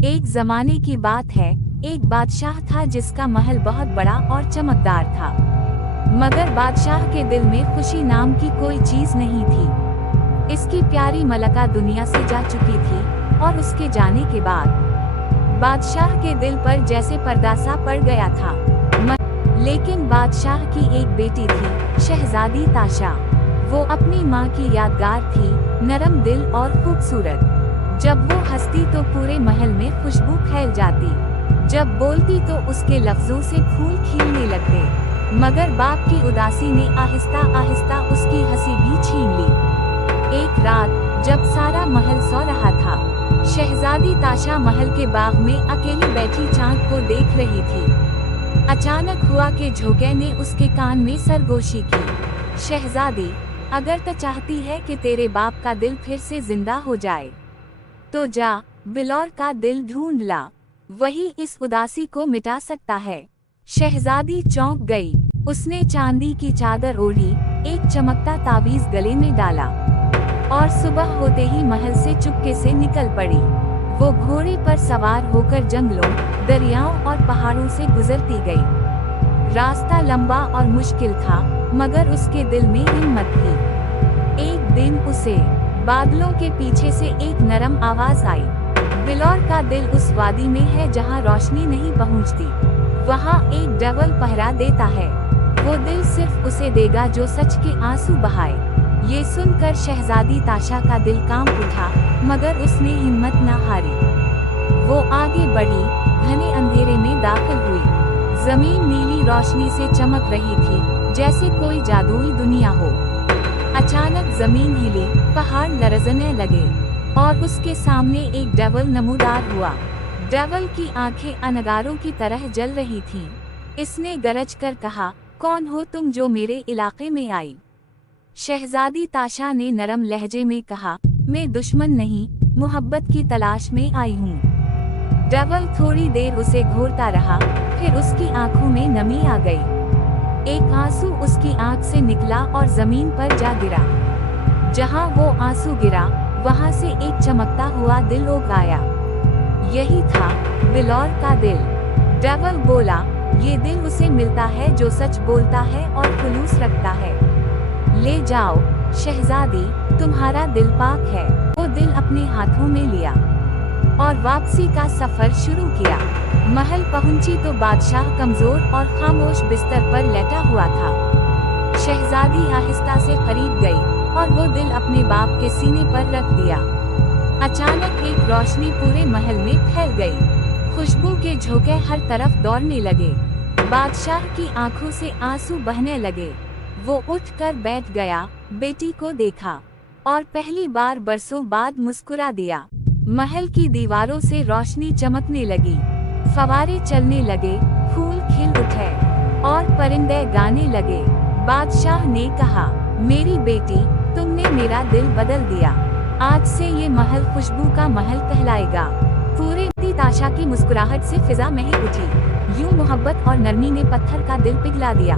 एक जमाने की बात है। एक बादशाह था जिसका महल बहुत बड़ा और चमकदार था। मगर बादशाह के दिल में खुशी नाम की कोई चीज नहीं थी। इसकी प्यारी मलका दुनिया से जा चुकी थी और उसके जाने के बाद बादशाह के दिल पर जैसे पर्दा सा पड़ गया था। लेकिन बादशाह की एक बेटी थी, शहजादी ताशा। वो अपनी माँ की यादगार थी, नरम दिल और खूबसूरत। जब वो हंसती तो पूरे महल में खुशबू फैल जाती। जब बोलती तो उसके लफ्जों से फूल खिलने लगते। मगर बाप की उदासी ने आहिस्ता आहिस्ता उसकी हंसी भी छीन ली। एक रात जब सारा महल सो रहा था, शहजादी ताशा महल के बाग में अकेली बैठी चांद को देख रही थी। अचानक हुआ कि झोंके ने उसके कान में सरगोशी की। शहजादी, अगर तो चाहती है कि तेरे बाप का दिल फिर से जिंदा हो जाए तो जा बिलौर का दिल ढूंढ ला, वही इस उदासी को मिटा सकता है। शहजादी चौंक गई। उसने चांदी की चादर ओढ़ी, एक चमकता तावीज गले में डाला और सुबह होते ही महल से चुपके से निकल पड़ी। वो घोड़े पर सवार होकर जंगलों, दरियाओं और पहाड़ों से गुजरती गई। रास्ता लंबा और मुश्किल था, मगर उसके दिल में हिम्मत थी। एक दिन उसे बादलों के पीछे से एक नरम आवाज आई। बिलौर का दिल उस वादी में है जहां रोशनी नहीं पहुंचती। वहां एक डेविल पहरा देता है। वो दिल सिर्फ उसे देगा जो सच के आंसू बहाए। ये सुनकर शहजादी ताशा का दिल कांप उठा, मगर उसने हिम्मत न हारी। वो आगे बढ़ी, घने अंधेरे में दाखिल हुई। जमीन नीली रोशनी से चमक रही थी, जैसे कोई जादुई दुनिया हो। अचानक जमीन हिली, पहाड़ लरजने लगे और उसके सामने एक डेविल नमूदार हुआ। डेविल की आंखें अनगारों की तरह जल रही थीं। इसने गरज कर कहा, कौन हो तुम जो मेरे इलाके में आई? शहजादी ताशा ने नरम लहजे में कहा, मैं दुश्मन नहीं, मोहब्बत की तलाश में आई हूँ। डेविल थोड़ी देर उसे घूरता रहा, फिर उसकी आंखों में नमी आ गई। एक आंसू उसकी आंख से निकला और जमीन पर जा गिरा। जहां वो आंसू गिरा, वहां से एक चमकता हुआ दिल उग आया। यही था बिलौर का दिल। डेविल बोला, ये दिल उसे मिलता है जो सच बोलता है और खुलूस रखता है। ले जाओ शहजादी, तुम्हारा दिल पाक है। वो दिल अपने हाथों में लिया और वापसी का सफर शुरू किया। महल पहुंची तो बादशाह कमजोर और खामोश बिस्तर पर लेटा हुआ था। शहजादी आहिस्ता से करीब गई और वो दिल अपने बाप के सीने पर रख दिया। अचानक एक रोशनी पूरे महल में फैल गई। खुशबू के झोंके हर तरफ दौड़ने लगे। बादशाह की आंखों से आंसू बहने लगे। वो उठकर बैठ गया, बेटी को देखा और पहली बार बरसों बाद मुस्कुरा दिया। महल की दीवारों से रोशनी चमकने लगी, फवारे चलने लगे, फूल खिल उठे और परिंदे गाने लगे। बादशाह ने कहा, मेरी बेटी, तुमने मेरा दिल बदल दिया। आज से ये महल खुशबू का महल कहलाएगा। पूरे ताशा की मुस्कुराहट से फिजा महक उठी। यूं मोहब्बत और नरमी ने पत्थर का दिल पिघला दिया।